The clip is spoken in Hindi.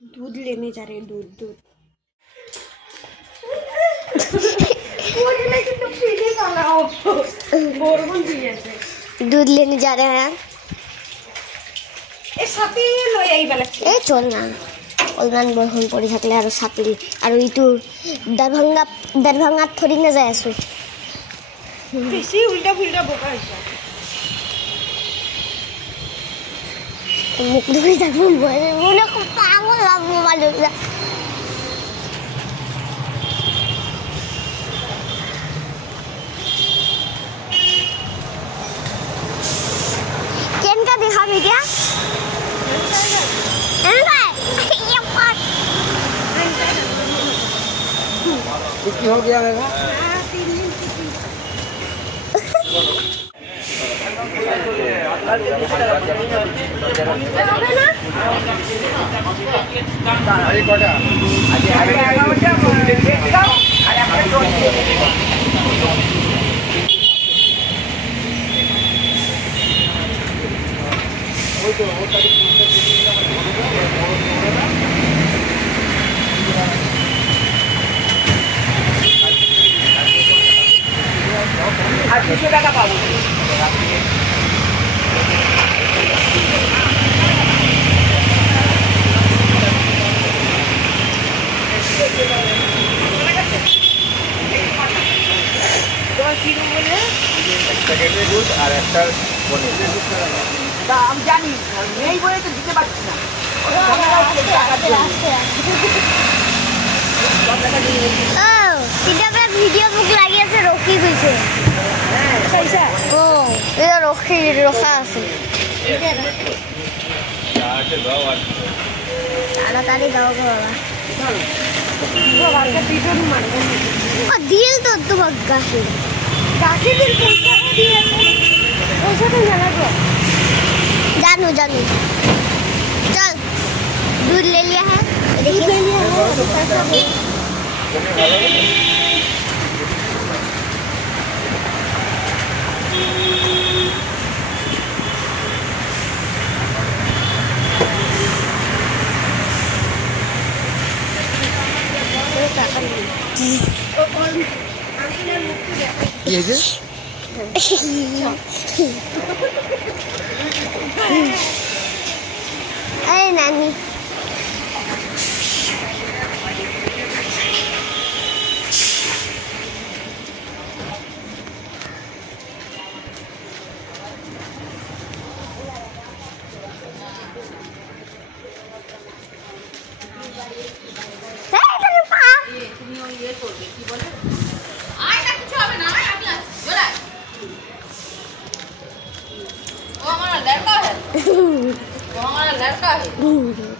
दूध लेने जा रहे हैं, दूध दूध दूध लेने जा रहे हैं। चल ना अलमान बरखुण पड़ी थकले और छाती और इटू दरभंगा थोड़ी ना जाए आसो बेसि उल्टा पुल्टा बोका मुख धुई থাকবো মনে খুব পাগল লাগবো মানে কেনকা দেখাবি क्या छुट्टी हो गया मेरा आज 200 টাকা পাবো তোমার কি রুম বলে সেকেন্ডারি দুধ আর একটা পনির তা আমি জানি এই বলে তো দিতে পারছি না ভিডিও বুক লাগি আছে রকি কইছে পয়সা ও এটা রকি রখা আছে তাড়াতাড়ি দাও গো বাবা দিল তো গাছে গাছে দিল পয়সা দিয়ে পয়সা তো জানাবো जानू चल दूध ले लिया है देखिए ले लिया है ये जे अरे नानी लड़का है